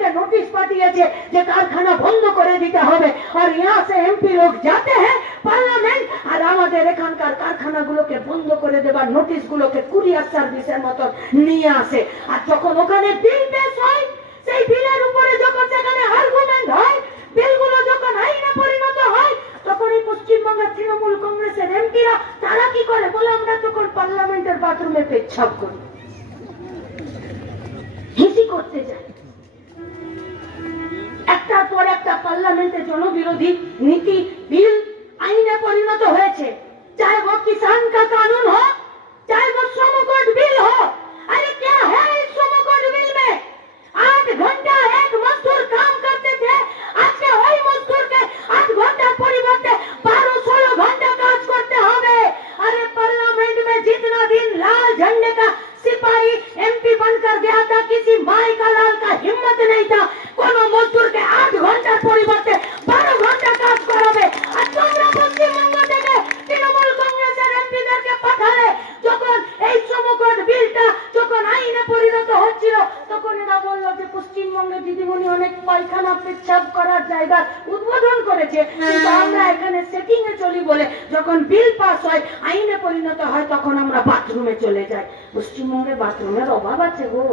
থেকে নোটিশ পাঠিয়েছে যে কারখানা বন্ধ করে দিতে হবে, আর यहाँ से एमपी लोग जाते हैं পার্লামেন্ট, আর আমাদের এখানকার কারখানাগুলোকে বন্ধ করে দেবার নোটিশগুলোকে কুরিয়ার সার্ভিসের মতো নিয়ে আসে। আর যখন ওখানে বিল পেশ হয়, সেই বিলের উপরে যখন সেখানে আর্গুমেন্ট হয়, বিলগুলো যখন আইনে পরিণত হয়, তখন এই পশ্চিমবঙ্গের তৃণমূল কংগ্রেসের এমপিরা তারা কি করে বলে, আমরা তখন পার্লামেন্টের বাথরুমে পেচ্ছাপ করি, হিসি করতে যাই। একটার পর একটা পার্লামেন্টে জনবিরোধী নীতি বিল আইনে পরিণত হয়েছে, चाहे वो किसान का कानून हो, चाहे वो श्रम कोड बिल हो। अरे क्या है इस श्रम कोड बिल में? 8 घंटा एक मजदूर काम करते थे, आज के वही मजदूर के 8 घंटा परिवर्ते 12-16 घंटा काज करते होंगे। अरे पार्लियामेंट में जितना दिन लाल झंडे का सिपाही एमपी बनकर गया था, किसी माई का लाल का हिम्मत नहीं था कोनो मजदूर के 8 घंटा परिवर्ते 12 घंटा काज कराবে। আর তোমরা পশ্চিমবঙ্গ থেকে তৃণমূল কংগ্রেসের এমপিদেরকে পাঠালে, যখন এই শ্রম কোড বিলটা যখন আইনে পরিণত হচ্ছিল, তখন এরা বললো যে পশ্চিমবঙ্গে দিদিমণি অনেক পায়খানা পেচ্ছাপ করার জায়গা উদ্বোধন করেছে, কিন্তু আমরা এখানে সেটিং এ চলি বলে যখন বিল পাস হয়, আইনে পরিণত হয়, তখন আমরা বাথরুমে চলে যাই। পশ্চিমবঙ্গে বাথরুমের অভাব আছে গো।